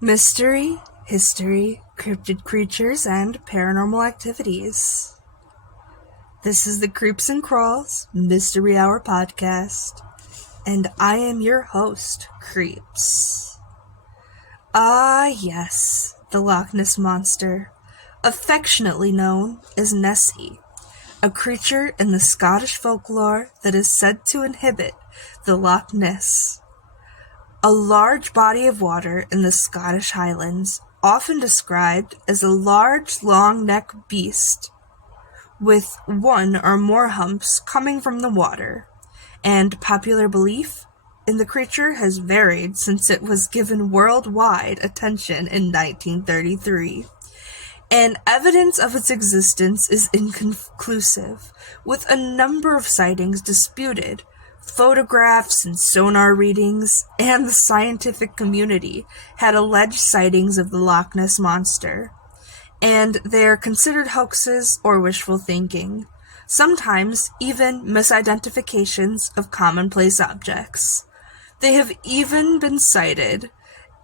Mystery, history, cryptid creatures, and paranormal activities. This is the Creeps and Crawls Mystery Hour podcast, and I am your host, Creeps. Ah, yes, the Loch Ness Monster, affectionately known as Nessie, a creature in the Scottish folklore that is said to inhabit the Loch Ness, a large body of water in the Scottish Highlands, often described as a large, long-necked beast with one or more humps coming from the water, and popular belief in the creature has varied since it was given worldwide attention in 1933. And evidence of its existence is inconclusive, with a number of sightings disputed. Photographs and sonar readings, and the scientific community had alleged sightings of the Loch Ness Monster, and they are considered hoaxes or wishful thinking, sometimes even misidentifications of commonplace objects. They have even been cited,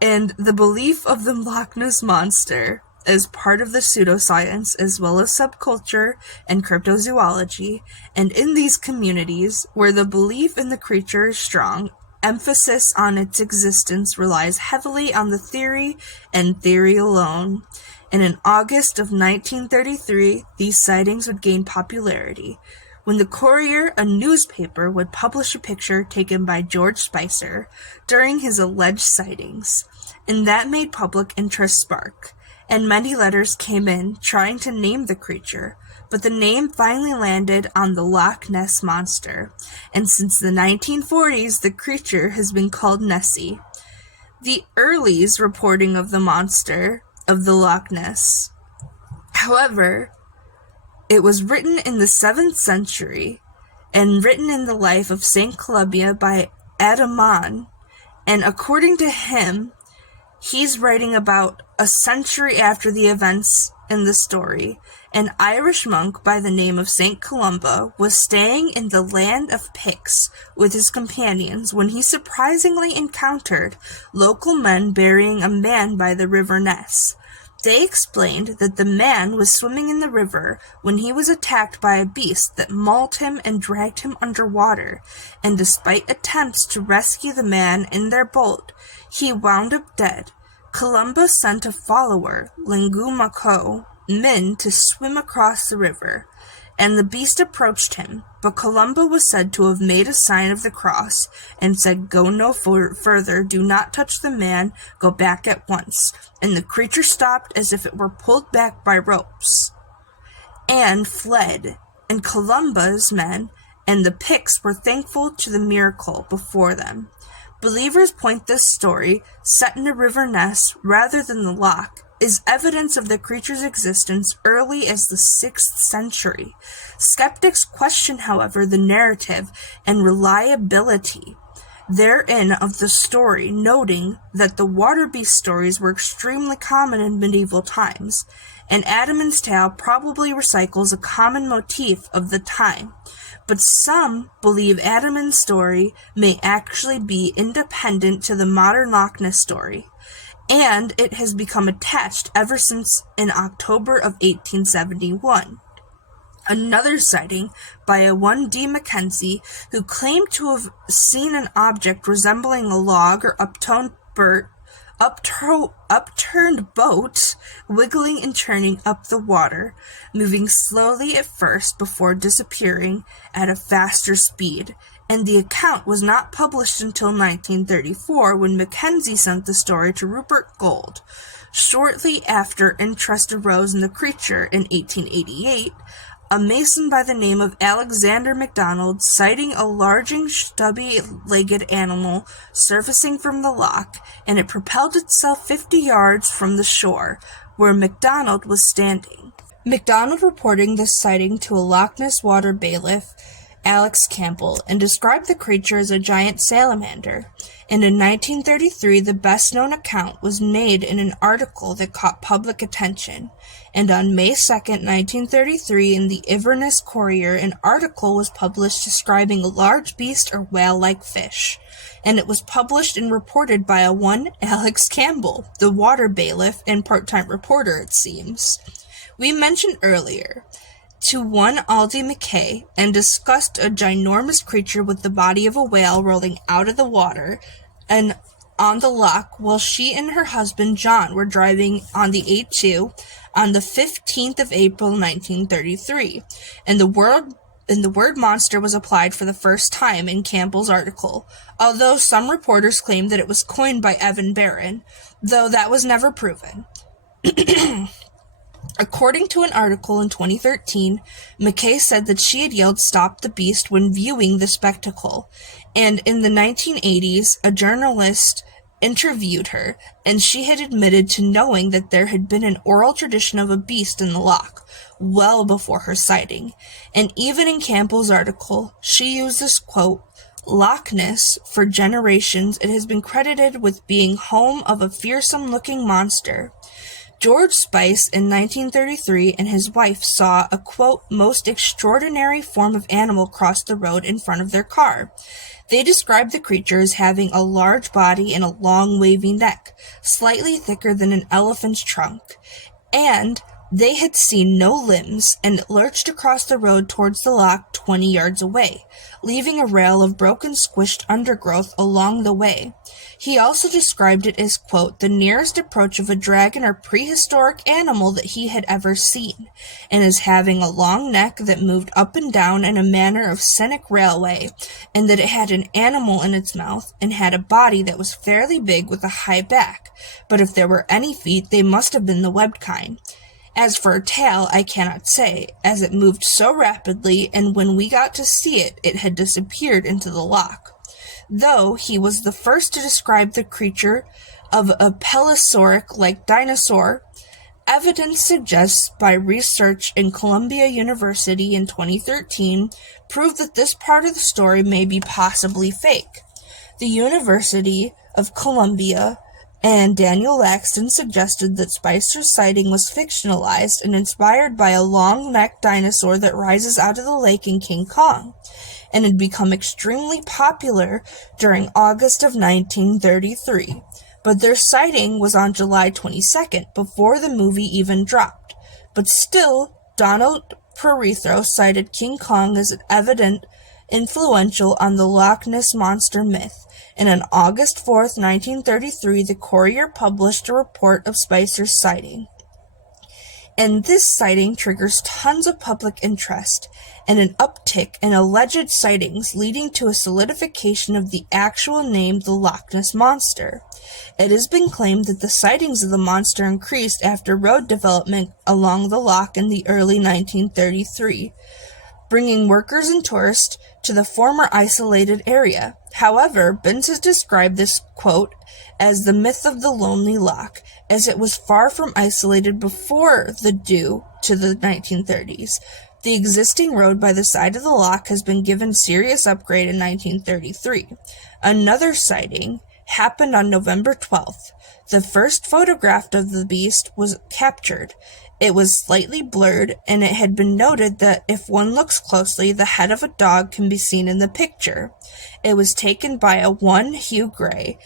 and the belief of the Loch Ness Monster as part of the pseudoscience as well as subculture and cryptozoology, and in these communities where the belief in the creature is strong, emphasis on its existence relies heavily on the theory and theory alone. And in August of 1933, these sightings would gain popularity when the Courier, a newspaper, would publish a picture taken by George Spicer during his alleged sightings, and that made public interest spark. And many letters came in trying to name the creature, but the name finally landed on the Loch Ness Monster, and since the 1940s the creature has been called Nessie. The earliest reporting of the monster of the Loch Ness, however, it was written in the 7th century, and written in the life of St. Columba by Adamnan, and according to him, he's writing about a century after the events in the story. An Irish monk by the name of St. Columba was staying in the land of Picts with his companions when he surprisingly encountered local men burying a man by the River Ness. They explained that the man was swimming in the river when he was attacked by a beast that mauled him and dragged him underwater, and despite attempts to rescue the man in their boat, he wound up dead. Columba sent a follower, Lingumako, Min, to swim across the river, and the beast approached him, but Columba was said to have made a sign of the cross, and said, "Go no further, do not touch the man, go back at once," and the creature stopped as if it were pulled back by ropes, and fled, and Columba's men and the Picts were thankful to the miracle before them. Believers point this story, set in a river Ness rather than the loch, is evidence of the creature's existence early as the 6th century. Skeptics question, however, the narrative and reliability therein of the story, noting that the water beast stories were extremely common in medieval times, and Adamnan's tale probably recycles a common motif of the time. But some believe Adamnan's story may actually be independent to the modern Loch Ness story, and it has become attached ever since in October of 1871. Another sighting by a 1D Mackenzie, who claimed to have seen an object resembling a log or upturned boat wiggling and turning up the water, moving slowly at first before disappearing at a faster speed, and the account was not published until 1934 when Mackenzie sent the story to Rupert Gould. Shortly after interest arose in the creature in 1888, a mason by the name of Alexander MacDonald sighting a large stubby-legged animal surfacing from the loch, and it propelled itself 50 yards from the shore, where MacDonald was standing. MacDonald reporting this sighting to a Loch Ness water bailiff, Alex Campbell, and described the creature as a giant salamander, and in 1933 the best-known account was made in an article that caught public attention, and on May 2, 1933, in the Inverness Courier, an article was published describing a large beast or whale-like fish, and it was published and reported by a one Alex Campbell, the water bailiff and part-time reporter, it seems. We mentioned earlier to one Aldi McKay and discussed a ginormous creature with the body of a whale rolling out of the water and on the loch while she and her husband John were driving on the A2 on the 15th of April 1933, and the word monster was applied for the first time in Campbell's article, although some reporters claimed that it was coined by Evan Barron, though that was never proven. According to an article in 2013, McKay said that she had yelled "Stop the Beast" when viewing the spectacle, and in the 1980s, a journalist interviewed her, and she had admitted to knowing that there had been an oral tradition of a beast in the loch, well before her sighting, and even in Campbell's article, she used this quote, "Loch Ness, for generations, it has been credited with being home of a fearsome-looking monster." George Spice in 1933 and his wife saw a, quote, "most extraordinary form of animal cross the road in front of their car." They described the creature as having a large body and a long wavy neck, slightly thicker than an elephant's trunk, and they had seen no limbs, and it lurched across the road towards the loch 20 yards away, leaving a rail of broken squished undergrowth along the way. He also described it as, quote, "the nearest approach of a dragon or prehistoric animal that he had ever seen, and as having a long neck that moved up and down in a manner of scenic railway, and that it had an animal in its mouth, and had a body that was fairly big with a high back, but if there were any feet, they must have been the webbed kind. As for a tail, I cannot say, as it moved so rapidly, and when we got to see it, it had disappeared into the loch." Though he was the first to describe the creature of a paleosauric-like dinosaur, evidence suggests by research in Columbia University in 2013 proved that this part of the story may be possibly fake. The University of Columbia and Daniel Laxton suggested that Spicer's sighting was fictionalized and inspired by a long-necked dinosaur that rises out of the lake in King Kong, and had become extremely popular during August of 1933. But their sighting was on July 22nd, before the movie even dropped. But still, Donald Perethro cited King Kong as an evident influential on the Loch Ness Monster myth, and on August 4th, 1933, the Courier published a report of Spicer's sighting. And this sighting triggers tons of public interest, and an uptick in alleged sightings leading to a solidification of the actual name, the Loch Ness Monster. It has been claimed that the sightings of the monster increased after road development along the loch in the early 1933, bringing workers and tourists to the former isolated area. However, Binns has described this, quote, as the myth of the Lonely Loch, as it was far from isolated before the due to the 1930s. The existing road by the side of the loch has been given serious upgrade in 1933. Another sighting happened on November 12th. The first photograph of the beast was captured. It was slightly blurred, and it had been noted that if one looks closely, the head of a dog can be seen in the picture. It was taken by a one Hugh Gray,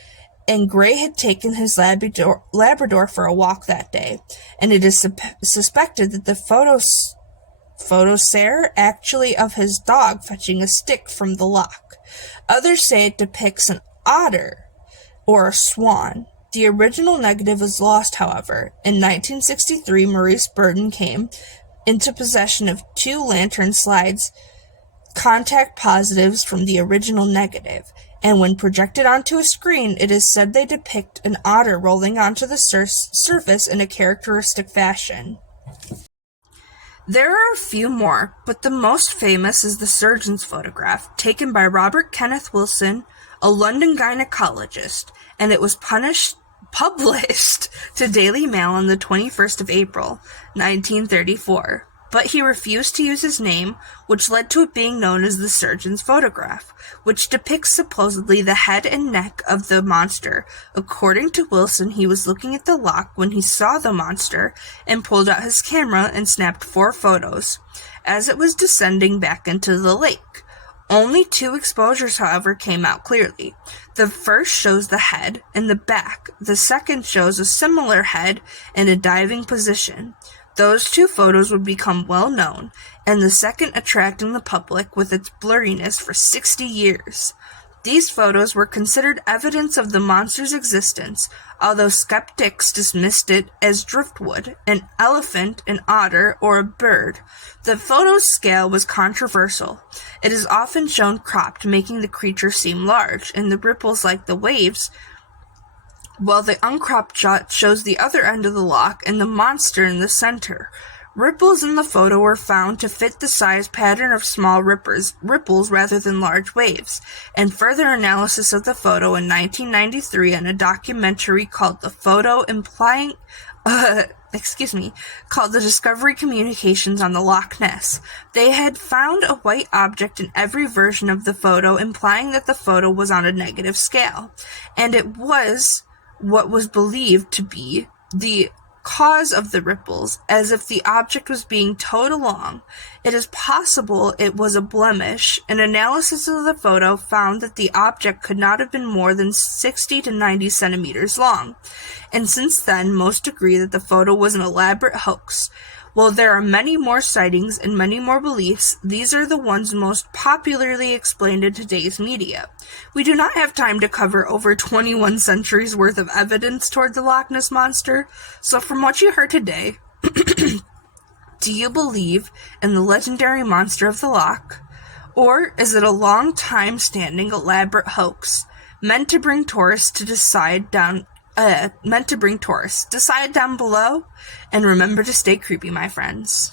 and Gray had taken his Labrador for a walk that day, and it is suspected that the photosaur actually of his dog fetching a stick from the loch. Others say it depicts an otter or a swan. The original negative was lost, however. In 1963, Maurice Burton came into possession of 2 lantern slides, contact positives from the original negative, and when projected onto a screen, it is said they depict an otter rolling onto the surface in a characteristic fashion. There are a few more, but the most famous is the surgeon's photograph, taken by Robert Kenneth Wilson, a London gynecologist, and it was published to Daily Mail on the 21st of April, 1934. but he refused to use his name, which led to it being known as the surgeon's photograph, which depicts supposedly the head and neck of the monster. According to Wilson, he was looking at the lock when he saw the monster and pulled out his camera and snapped 4 photos as it was descending back into the lake. Only 2 exposures, however, came out clearly. The first shows the head and the back. The second shows a similar head in a diving position. Those 2 photos would become well known, and the second attracting the public with its blurriness for 60 years. These photos were considered evidence of the monster's existence, although skeptics dismissed it as driftwood, an elephant, an otter, or a bird. The photo's scale was controversial. It is often shown cropped, making the creature seem large, and the ripples like the waves, while the uncropped shot shows the other end of the lock and the monster in the center. Ripples in the photo were found to fit the size pattern of small ripples rather than large waves, and further analysis of the photo in 1993 in a documentary called called the Discovery Communications on the Loch Ness. They had found a white object in every version of the photo, implying that the photo was on a negative scale, and it was what was believed to be the cause of the ripples, as if the object was being towed along. It is possible it was a blemish. An analysis of the photo found that the object could not have been more than 60 to 90 centimeters long, and since then most agree that the photo was an elaborate hoax. While there are many more sightings and many more beliefs, these are the ones most popularly explained in today's media. We do not have time to cover over 21 centuries worth of evidence toward the Loch Ness Monster, so from what you heard today, do you believe in the legendary monster of the Loch? Or is it a long time standing elaborate hoax meant to bring tourists to decide down below, and remember to stay creepy, my friends.